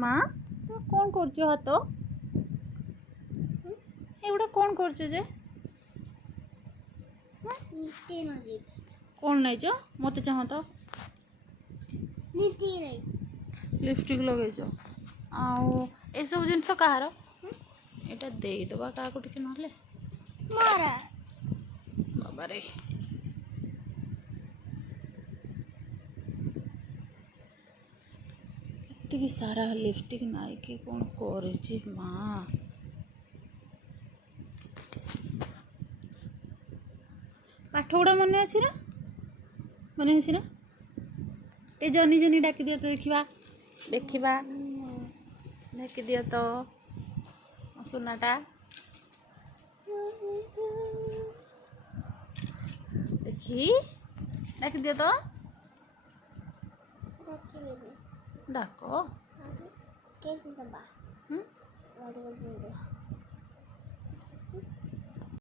माँ तुम कौन कर हाथ एगुड़ा कौन कर कौन नहीं मत चाह तो लिपस्टिक लगे आउ ए सब जिन कहार यहाँ देदबा क्या टे ना बाबा रे एति सारा लिपस्टिक नाई कि कौन कर माँ पाठ गुड़ा मन अच्छी ना मन अच्छी ना टे जनी जनी डाक दियो तो देखा देखा डाक दियो तो सुनाटा देखी डाक दियो तो डाक